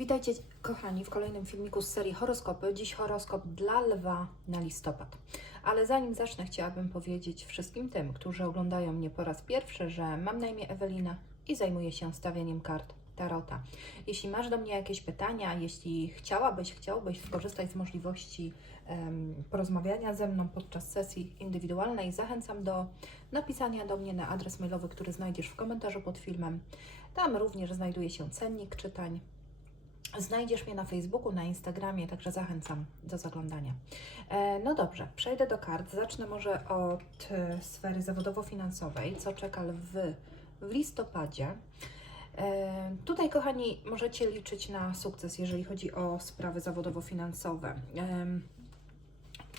Witajcie kochani w kolejnym filmiku z serii horoskopy. Dziś horoskop dla lwa na listopad. Ale zanim zacznę, chciałabym powiedzieć wszystkim tym, którzy oglądają mnie po raz pierwszy, że mam na imię Ewelina i zajmuję się stawianiem kart Tarota. Jeśli masz do mnie jakieś pytania, jeśli chciałabyś, chciałbyś skorzystać z możliwości em, porozmawiania ze mną podczas sesji indywidualnej, zachęcam do napisania do mnie na adres mailowy, który znajdziesz w komentarzu pod filmem. Tam również znajduje się cennik czytań. Znajdziesz mnie na Facebooku, na Instagramie, także zachęcam do zaglądania. E, no dobrze, przejdę do kart. Zacznę może od e, sfery zawodowo-finansowej, co czeka w, w listopadzie. E, tutaj, kochani, możecie liczyć na sukces, jeżeli chodzi o sprawy zawodowo-finansowe.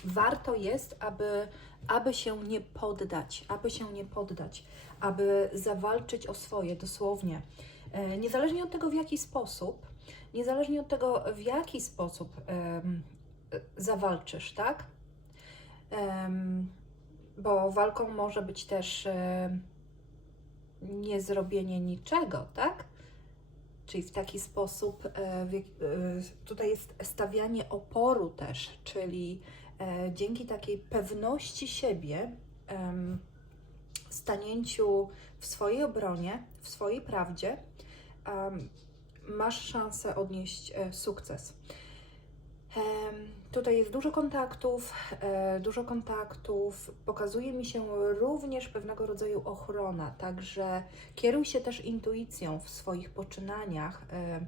Warto jest, aby, aby się nie poddać, aby się nie poddać, aby zawalczyć o swoje dosłownie. Niezależnie od tego, w jaki sposób, niezależnie od tego, w jaki sposób zawalczysz, tak? Bo walką może być też niezrobienie niczego, tak? Czyli w taki sposób, e, e, tutaj jest stawianie oporu też, czyli e, dzięki takiej pewności siebie, stanięciu w swojej obronie, w swojej prawdzie, masz szansę odnieść e, sukces. Tutaj jest dużo kontaktów, e, dużo kontaktów. Pokazuje mi się również pewnego rodzaju ochrona, także kieruj się też intuicją w swoich poczynaniach. e,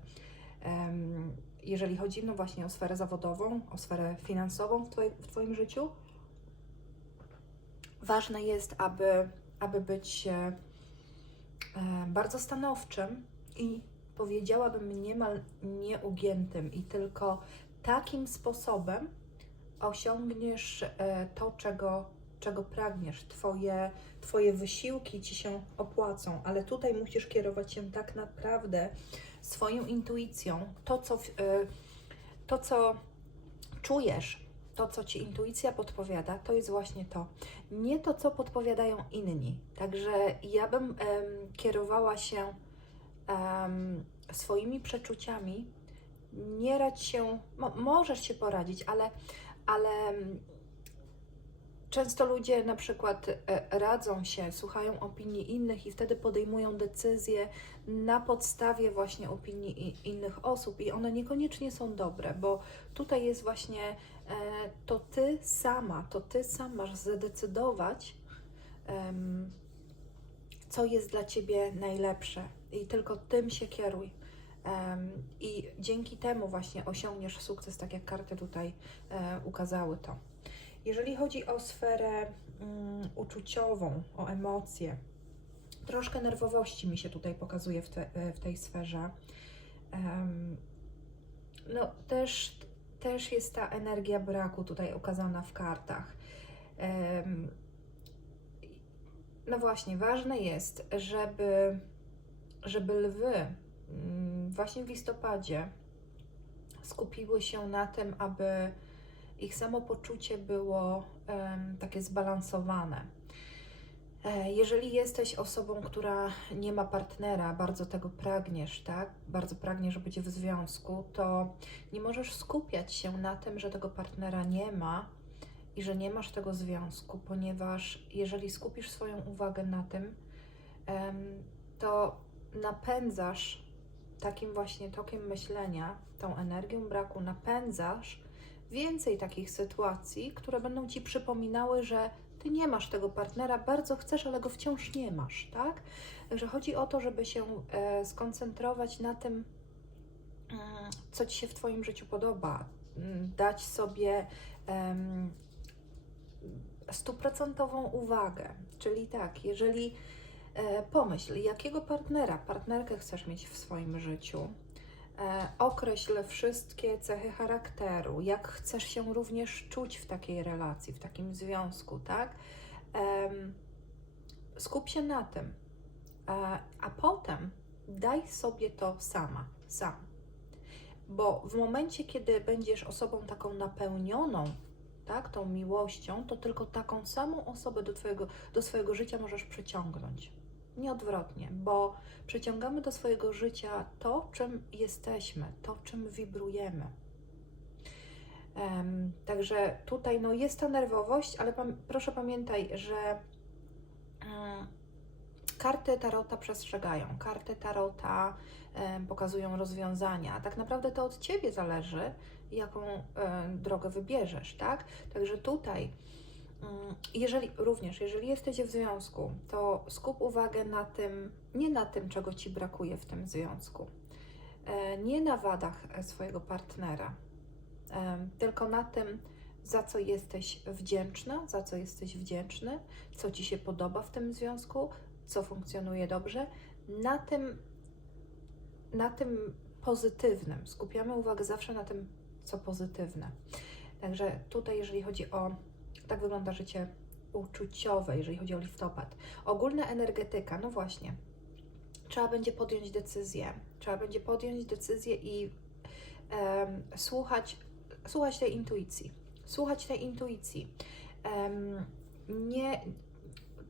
Jeżeli chodzi no właśnie o sferę zawodową, o sferę finansową w, twoi, w Twoim życiu, ważne jest, aby, aby być bardzo stanowczym i powiedziałabym niemal nieugiętym i tylko takim sposobem osiągniesz e, to, czego, czego pragniesz. Twoje, twoje wysiłki ci się opłacą, ale tutaj musisz kierować się tak naprawdę swoją intuicją. To, co, e, to, co czujesz, to, co ci intuicja podpowiada, to jest właśnie to. Nie to, co podpowiadają inni. Także ja bym em, kierowała się em, swoimi przeczuciami. Nie radź się, mo, możesz się poradzić, ale, ale często ludzie na przykład e, radzą się, słuchają opinii innych i wtedy podejmują decyzje na podstawie właśnie opinii innych osób i one niekoniecznie są dobre, bo tutaj jest właśnie e, to ty sama, to ty sam masz zadecydować, co jest dla ciebie najlepsze i tylko tym się kieruj. I dzięki temu właśnie osiągniesz sukces, tak jak karty tutaj e, ukazały to. Jeżeli chodzi o sferę mm, uczuciową, o emocje, troszkę nerwowości mi się tutaj pokazuje w, te, e, w tej sferze. No też, też jest ta energia braku tutaj ukazana w kartach. No właśnie, ważne jest, żeby, żeby lwy mm, właśnie w listopadzie skupiły się na tym, aby ich samopoczucie było takie zbalansowane. E, Jeżeli jesteś osobą, która nie ma partnera, bardzo tego pragniesz, tak? Bardzo pragniesz być w związku, to nie możesz skupiać się na tym, że tego partnera nie ma i że nie masz tego związku, ponieważ jeżeli skupisz swoją uwagę na tym, to napędzasz takim właśnie tokiem myślenia, tą energią braku, napędzasz więcej takich sytuacji, które będą ci przypominały, że ty nie masz tego partnera, bardzo chcesz, ale go wciąż nie masz, tak? Także chodzi o to, żeby się e, skoncentrować na tym, mm, co ci się w Twoim życiu podoba, mm, dać sobie stuprocentową uwagę. Czyli tak, jeżeli pomyśl, jakiego partnera, partnerkę chcesz mieć w swoim życiu, e, określ wszystkie cechy charakteru, jak chcesz się również czuć w takiej relacji, w takim związku, tak? Skup się na tym, a, a potem daj sobie to sama, sam. Bo w momencie, kiedy będziesz osobą taką napełnioną, tak, tą miłością, to tylko taką samą osobę do, twojego, do swojego życia możesz przyciągnąć. Nie odwrotnie, bo przyciągamy do swojego życia to, czym jesteśmy, to, czym wibrujemy. Em, także tutaj no, jest ta nerwowość, ale pam- proszę pamiętaj, że mm, karty tarota przestrzegają, karty tarota em, pokazują rozwiązania. Tak naprawdę to od Ciebie zależy, jaką em, drogę wybierzesz, tak? Także tutaj, jeżeli również, jeżeli jesteście w związku, to skup uwagę na tym, nie na tym, czego Ci brakuje w tym związku, e, nie na wadach e, swojego partnera, em, tylko na tym, za co jesteś wdzięczna, za co jesteś wdzięczny, co Ci się podoba w tym związku, co funkcjonuje dobrze, na tym, na tym pozytywnym. Skupiamy uwagę zawsze na tym, co pozytywne. Także tutaj, jeżeli chodzi o, tak wygląda życie uczuciowe, jeżeli chodzi o listopad. Ogólna energetyka, no właśnie, trzeba będzie podjąć decyzję. Trzeba będzie podjąć decyzję i em, słuchać, słuchać tej intuicji. Słuchać tej intuicji. Em, nie,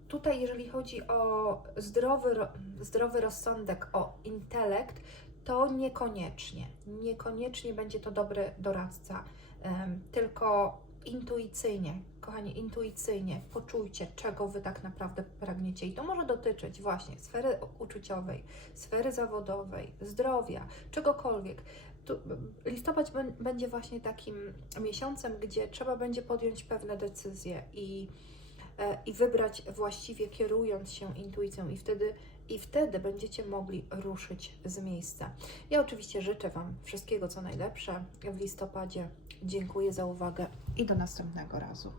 tutaj, jeżeli chodzi o zdrowy, ro- zdrowy rozsądek, o intelekt, to niekoniecznie. Niekoniecznie będzie to dobry doradca, em, tylko intuicyjnie, kochani, intuicyjnie poczujcie, czego Wy tak naprawdę pragniecie. I to może dotyczyć właśnie sfery uczuciowej, sfery zawodowej, zdrowia, czegokolwiek. Tu, listopad bę- będzie właśnie takim miesiącem, gdzie trzeba będzie podjąć pewne decyzje i i wybrać właściwie kierując się intuicją i wtedy i wtedy będziecie mogli ruszyć z miejsca. Ja oczywiście życzę Wam wszystkiego co najlepsze w listopadzie. Dziękuję za uwagę i do następnego razu.